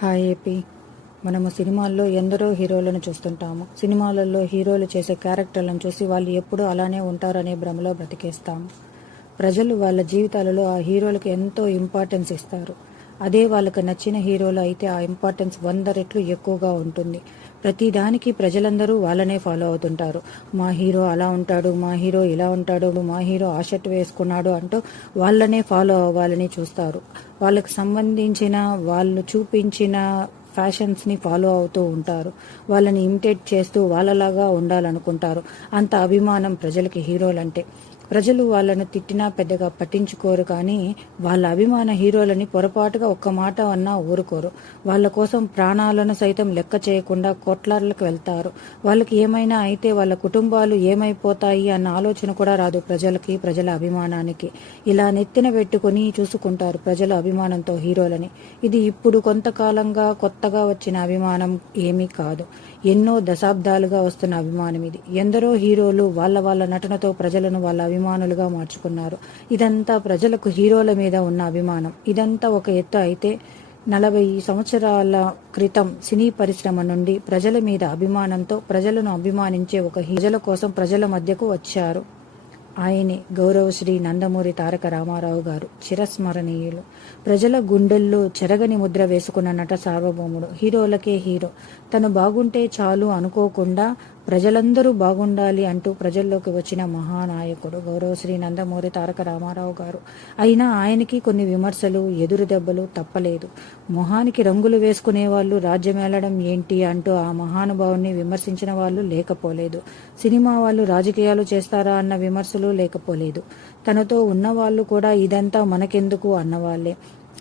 Hi AP. మనము సినిమాల్లో ఎందరో హీరోలను చూస్తుంటాము. సినిమాలలో హీరోలు చేసే క్యారెక్టర్లను చూసి వాళ్ళు ఎప్పుడూ అలానే ఉంటారనే భ్రమలో బ్రతికేస్తాము. ప్రజలు వాళ్ళ జీవితాలలో ఆ హీరోలకు ఎంతో ఇంపార్టెన్స్ ఇస్తారు. అదే వాళ్ళకు నచ్చిన హీరోలు అయితే ఆ ఇంపార్టెన్స్ 100 రెట్లు ఎక్కువగా ఉంటుంది. ప్రతిదానికి ప్రజలందరూ వాళ్ళనే ఫాలో అవుతుంటారు. మా హీరో అలా ఉంటాడు, మా హీరో ఇలా ఉంటాడు, మా హీరో ఆ షర్ట్ వేసుకున్నాడు అంటూ వాళ్ళనే ఫాలో అవ్వాలని చూస్తారు. వాళ్ళకు సంబంధించిన వాళ్ళు చూపించిన ఫ్యాషన్స్ని ఫాలో అవుతూ ఉంటారు. వాళ్ళని ఇమిటేట్ చేస్తూ వాళ్ళలాగా ఉండాలనుకుంటారు. అంత అభిమానం ప్రజలకి హీరోలంటే. ప్రజలు వాళ్ళను తిట్టినా పెద్దగా పట్టించుకోరు, కానీ వాళ్ళ అభిమాన హీరోలని పొరపాటుగా ఒక్క మాట అన్నా ఊరుకోరు. వాళ్ళ కోసం ప్రాణాలను సైతం లెక్క చేయకుండా కోట్లార్లకు వెళ్తారు. వాళ్ళకి ఏమైనా అయితే వాళ్ళ కుటుంబాలు ఏమైపోతాయి అన్న ఆలోచన కూడా రాదు ప్రజలకి, ప్రజల అభిమానానికి. ఇలా నెత్తిన పెట్టుకుని చూసుకుంటారు ప్రజల అభిమానంతో హీరోలని. ఇది ఇప్పుడు కొంతకాలంగా కొత్తగా వచ్చిన అభిమానం ఏమీ కాదు. ఎన్నో దశాబ్దాలుగా వస్తున్న అభిమానం ఇది. ఎందరో హీరోలు వాళ్ళ నటనతో ప్రజలను వాళ్ళ అభిమానులుగా మార్చుకున్నారు. ఇదంతా ప్రజలకు హీరోల మీద ఉన్న అభిమానం. ఇదంతా ఒక ఎత్తు అయితే 40 సంవత్సరాల క్రితం సినీ పరిశ్రమ నుండి ప్రజల మీద అభిమానంతో ప్రజలను అభిమానించే ఒక ప్రజల కోసం ప్రజల మధ్యకు వచ్చారు. ఆయనే గౌరవశ్రీ నందమూరి తారక రామారావు గారు. చిరస్మరణీయులు. ప్రజల గుండెల్లో చెరగని ముద్ర వేసుకున్న నట సార్వభౌముడు. హీరోలకే హీరో. తను బాగుంటే చాలు అనుకోకుండా ప్రజలందరూ బాగుండాలి అంటూ ప్రజల్లోకి వచ్చిన మహానాయకుడు గౌరవశ్రీ నందమూరి తారక రామారావు గారు. అయినా ఆయనకి కొన్ని విమర్శలు, ఎదురు దెబ్బలు తప్పలేదు. మొహానికి రంగులు వేసుకునే వాళ్ళు రాజ్యమేలడం ఏంటి అంటూ ఆ మహానుభావుని విమర్శించిన వాళ్ళు లేకపోలేదు. సినిమా వాళ్ళు రాజకీయాలు చేస్తారా అన్న విమర్శలు లేకపోలేదు. తనతో ఉన్నవాళ్ళు కూడా ఇదంతా మనకెందుకు అన్నవాళ్లే.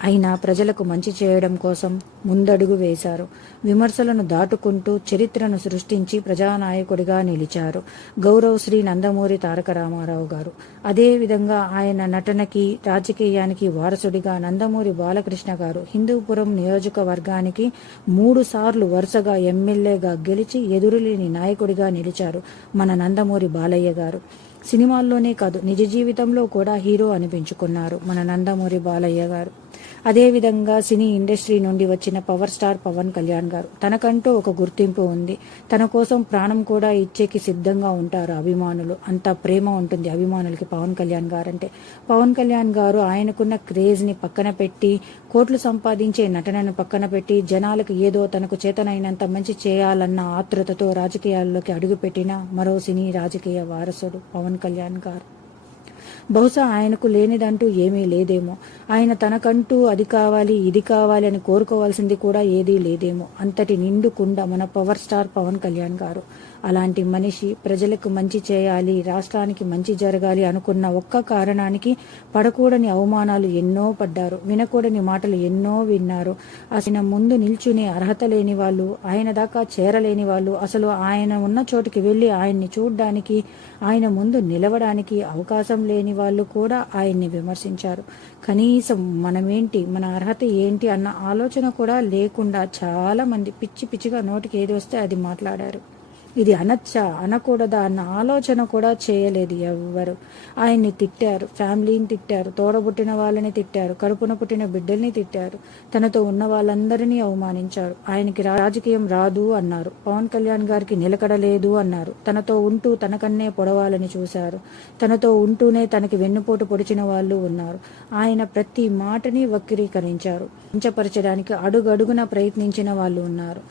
అయినా ప్రజలకు మంచి చేయడం కోసం ముందడుగు వేశారు. విమర్శలను దాటుకుంటూ చరిత్రను సృష్టించి ప్రజానాయకుడిగా నిలిచారు గౌరవశ్రీ నందమూరి తారక రామారావు గారు. అదేవిధంగా ఆయన నటనకి, రాజకీయానికి వారసుడిగా నందమూరి బాలకృష్ణ గారు హిందూపురం నియోజకవర్గానికి 3 సార్లు వరుసగా ఎమ్మెల్యేగా గెలిచి ఎదురులేని నాయకుడిగా నిలిచారు మన నందమూరి బాలయ్య గారు. సినిమాల్లోనే కాదు, నిజ జీవితంలో కూడా హీరో అనిపించుకున్నారు మన నందమూరి బాలయ్య గారు. అదేవిధంగా సినీ ఇండస్ట్రీ నుండి వచ్చిన పవర్ స్టార్ పవన్ కళ్యాణ్ గారు. తనకంటూ ఒక గుర్తింపు ఉంది. తన కోసం ప్రాణం కూడా ఇచ్చేకి సిద్ధంగా ఉంటారు అభిమానులు. అంత ప్రేమ ఉంటుంది అభిమానులకి పవన్ కళ్యాణ్ గారు అంటే. పవన్ కళ్యాణ్ గారు ఆయనకున్న క్రేజ్ని పక్కన పెట్టి, కోట్లు సంపాదించే నటనను పక్కన పెట్టి, జనాలకు ఏదో తనకు చేతనైనంత మంచి చేయాలన్న ఆతృతతో రాజకీయాల్లోకి అడుగుపెట్టిన మరో సినీ రాజకీయ వారసుడు పవన్ కళ్యాణ్ గారు. బహుశా ఆయనకు లేనిదంటూ ఏమీ లేదేమో. ఆయన తనకంటూ అది కావాలి, ఇది కావాలి అని కోరుకోవాల్సింది కూడా ఏదీ లేదేమో. అంతటి నిండు కుండ మన పవర్ స్టార్ పవన్ కళ్యాణ్ గారు. అలాంటి మనిషి ప్రజలకు మంచి చేయాలి, రాష్ట్రానికి మంచి జరగాలి అనుకున్న ఒక్క కారణానికి పడకూడని అవమానాలు ఎన్నో పడ్డారు. వినకూడని మాటలు ఎన్నో విన్నారు. ఆయన ముందు నిల్చునే అర్హత లేని వాళ్ళు, ఆయన దాకా చేరలేని వాళ్ళు, అసలు ఆయన ఉన్న చోటుకి వెళ్ళి ఆయన్ని చూడ్డానికి, ఆయన ముందు నిలవడానికి అవకాశం లేని వాళ్ళు కూడా ఆయన్ని విమర్శించారు. కనీసం మనమేంటి, మన అర్హత ఏంటి అన్న ఆలోచన కూడా లేకుండా చాలా మంది పిచ్చి పిచ్చిగా నోటికి ఏది వస్తే అది మాట్లాడారు. ఇది అనొచ్చా, అనకూడదా అన్న ఆలోచన కూడా చేయలేదు ఎవ్వరు. ఆయన్ని తిట్టారు, ఫ్యామిలీని తిట్టారు, తోడబుట్టిన వాళ్ళని తిట్టారు, కడుపున పుట్టిన బిడ్డల్ని తిట్టారు, తనతో ఉన్న వాళ్ళందరినీ అవమానించారు. ఆయనకి రాజకీయం రాదు అన్నారు. పవన్ కళ్యాణ్ గారికి నిలకడలేదు అన్నారు. తనతో ఉంటూ తనకన్నే పొడవాలని చూశారు. తనతో ఉంటూనే తనకి వెన్నుపోటు పొడిచిన వాళ్ళు ఉన్నారు. ఆయన ప్రతి మాటని వక్రీకరించారు. కించపరచడానికి అడుగడుగున ప్రయత్నించిన వాళ్ళు ఉన్నారు.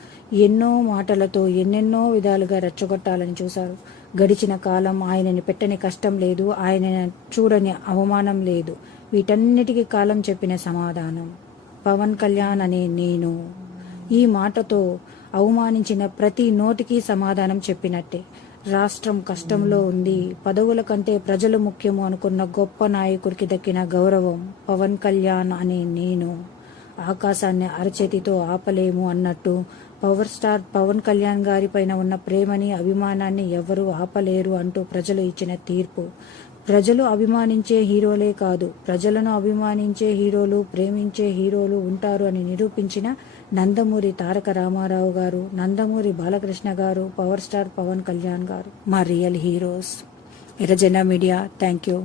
ఎన్నో మాటలతో ఎన్నెన్నో విధాలుగా రెచ్చగొట్టాలని చూశారు. గడిచిన కాలం ఆయనని పెట్టని కష్టం లేదు, ఆయన చూడని అవమానం లేదు. వీటన్నిటికీ కాలం చెప్పిన సమాధానం పవన్ కళ్యాణ్ అనే నేను. ఈ మాటతో అవమానించిన ప్రతి నోటికి సమాధానం చెప్పినట్టే. రాష్ట్రం కష్టంలో ఉంది, పదవుల కంటే ప్రజలు ముఖ్యము అనుకున్న గొప్ప నాయకుడికి దక్కిన గౌరవం పవన్ కళ్యాణ్ అనే నేను. ఆకాశాన్ని అరచేతితో ఆపలేము అన్నట్టు పవర్ స్టార్ పవన్ కళ్యాణ్ గారి పైన ఉన్న ప్రేమని, అభిమానాన్ని ఎవరూ ఆపలేరు అంటూ ప్రజలు ఇచ్చిన తీర్పు. ప్రజలు అభిమానించే హీరోలే కాదు, ప్రజలను అభిమానించే హీరోలు, ప్రేమించే హీరోలు ఉంటారు అని నిరూపించిన నందమూరి తారక రామారావు గారు, నందమూరి బాలకృష్ణ గారు, పవర్ స్టార్ పవన్ కళ్యాణ్ గారు మా రియల్ హీరోస్. ఎర్రజెండా మీడియా, థ్యాంక్ యూ.